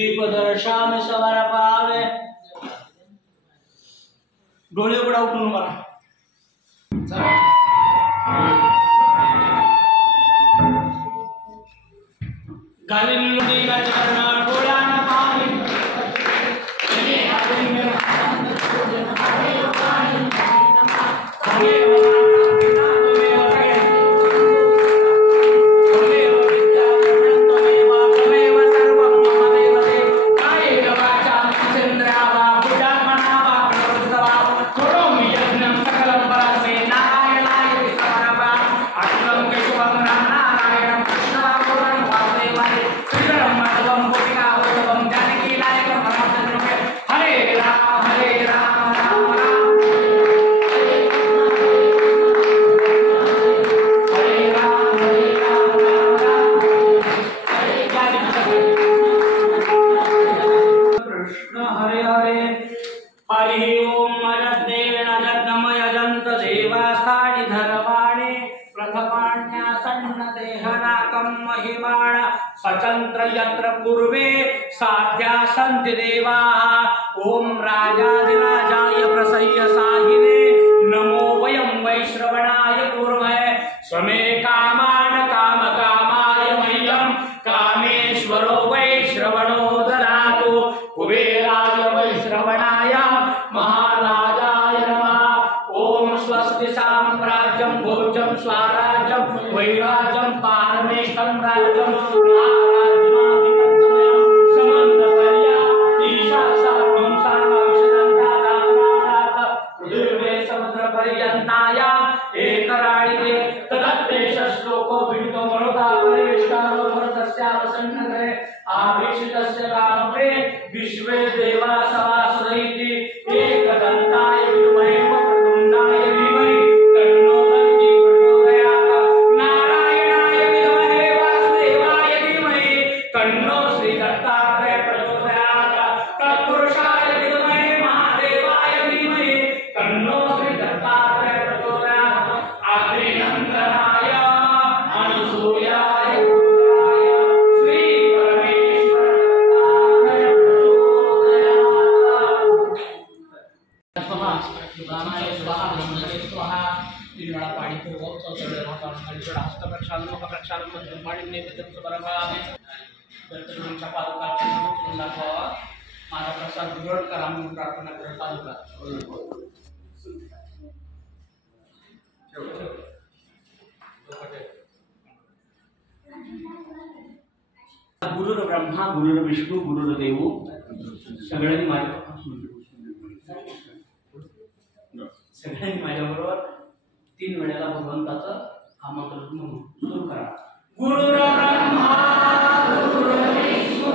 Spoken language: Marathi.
दीपदर्शन सवार पावे डोळे उघडा उठून बघा गालिंदी का चरणा डोळ्याना पाणी स्वतंत्र यत्र पूर्वे साध्या सन्ति देवा ओम राजाधिराजाय प्रसह्य साहिने नमो वयं वैश्रवणाय कुर्महे स्वमे कामान काम कामाय मह्यं कामेश्वरो वैश्रवणो ददातु कुबेराय वैश्रवणाय महाराजाय नमः ओम स्वस्ति साम्राज्यं भोजं स्वराज्यं वैराज्यं पारमेष्ठं राज्यं विश्वे देवा सवासुरैति एकदन्ताय विद्महे वक्रतुण्डाय धीमहि तन्नो दन्ति प्रचोदयात् नारायणाय विद्महे वासुदेवाय धीमहि तन्नो श्रीदत्तात्रेय प्रचोदयात् तत्पुरुषाय विद्महे महादेवाय धीमहि तन्नो श्रीदत्तात्रेय प्रचोदयात् अग्निनन्दनाय अनुसूयाय माझा प्रसाद विरोध करा म्हणून प्रार्थना करत आलो का गुरुर ब्रह्मा गुरुर विष्णू गुरुर देव सगळ्यांनी माझ्याबरोबर 3 वेळेला भगवंताचं आमंत्रण म्हणून सुरू करा गुरुर ब्रह्मा गुरुर विष्णू